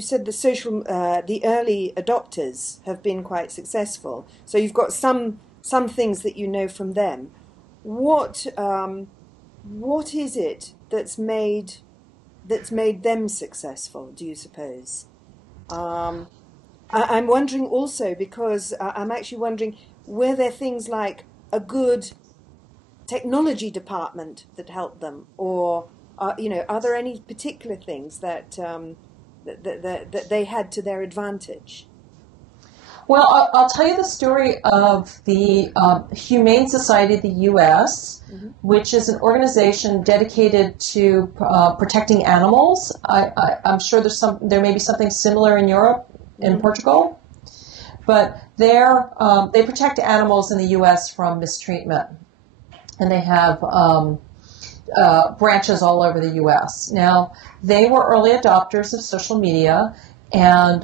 said the early adopters have been quite successful. So you've got some things that you know from them. What is it that's made them successful, do you suppose? I'm wondering also, because I'm actually wondering, were there things like a good technology department that helped them, or are there any particular things that that they had to their advantage? Well, I'll tell you the story of the Humane Society of the U.S., which is an organization dedicated to protecting animals. I'm sure there may be something similar in Europe, in Portugal, but they protect animals in the U.S. from mistreatment, and they have branches all over the U.S. Now, they were early adopters of social media. And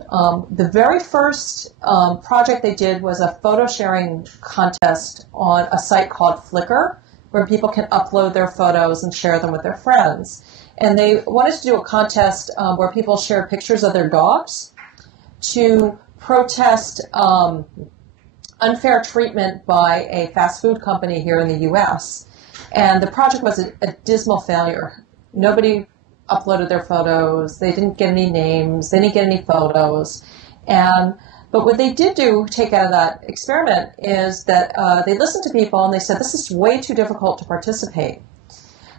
the very first project they did was a photo sharing contest on a site called Flickr, where people can upload their photos and share them with their friends. And they wanted to do a contest where people share pictures of their dogs to protest unfair treatment by a fast food company here in the U.S. And the project was a dismal failure. Nobody uploaded their photos. They didn't get any names. They didn't get any photos. But what they did take out of that experiment is that they listened to people and they said, this is way too difficult to participate.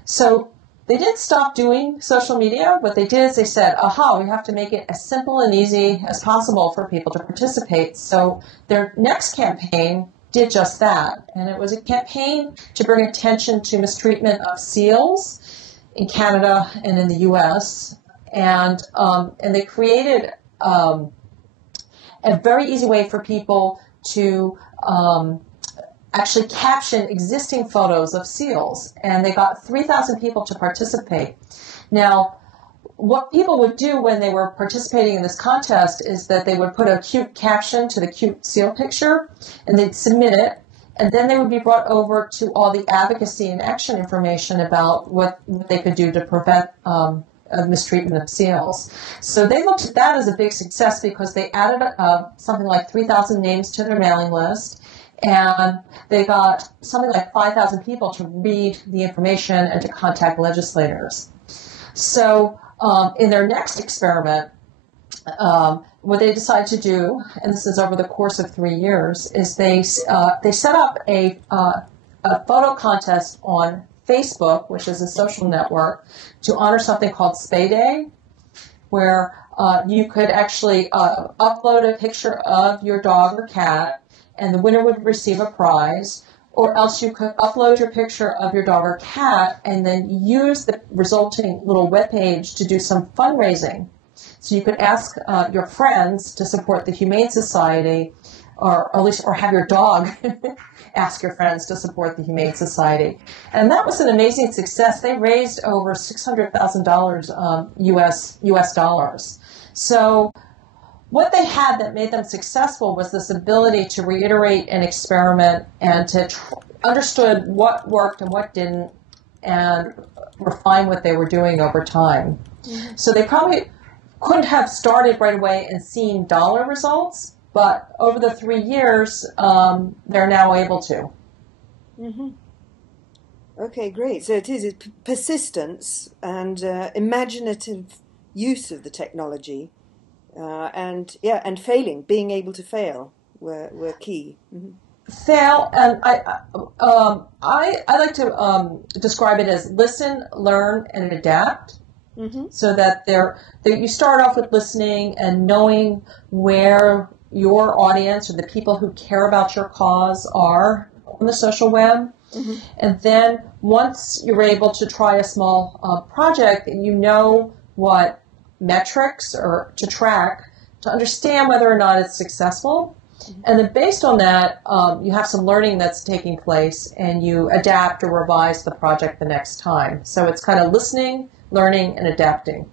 So they didn't stop doing social media. What they did is they said, we have to make it as simple and easy as possible for people to participate. So their next campaign did just that. And it was a campaign to bring attention to mistreatment of seals in Canada and in the U.S., and they created a very easy way for people to actually caption existing photos of seals, and they got 3,000 people to participate. Now, what people would do when they were participating in this contest is that they would put a cute caption to the cute seal picture, and they'd submit it. And then they would be brought over to all the advocacy and action information about what they could do to prevent mistreatment of seals. So they looked at that as a big success because they added something like 3,000 names to their mailing list, and they got something like 5,000 people to read the information and to contact legislators. So in their next experiment, what they decided to do, and this is over the course of 3 years, is they set up a photo contest on Facebook, which is a social network, to honor something called Spay Day, where you could actually upload a picture of your dog or cat, and the winner would receive a prize, or else you could upload your picture of your dog or cat and then use the resulting little webpage to do some fundraising. So you could ask your friends to support the Humane Society, or have your dog ask your friends to support the Humane Society. And that was an amazing success. They raised over $600,000 US dollars. So what they had that made them successful was this ability to reiterate an experiment and to understood what worked and what didn't, and refine what they were doing over time. Mm-hmm. So they probably couldn't have started right away and seen dollar results, but over the 3 years, they're now able to. Mm-hmm. Okay, great. So it is persistence and imaginative use of the technology, and failing, being able to fail were key. Mm-hmm. Fail, and I like to describe it as listen, learn, and adapt. Mm-hmm. So that you start off with listening and knowing where your audience or the people who care about your cause are on the social web. Mm-hmm. And then once you're able to try a small project, you know what metrics or to track to understand whether or not it's successful. Mm-hmm. And then based on that, you have some learning that's taking place, and you adapt or revise the project the next time. So it's kind of listening, learning, and adapting.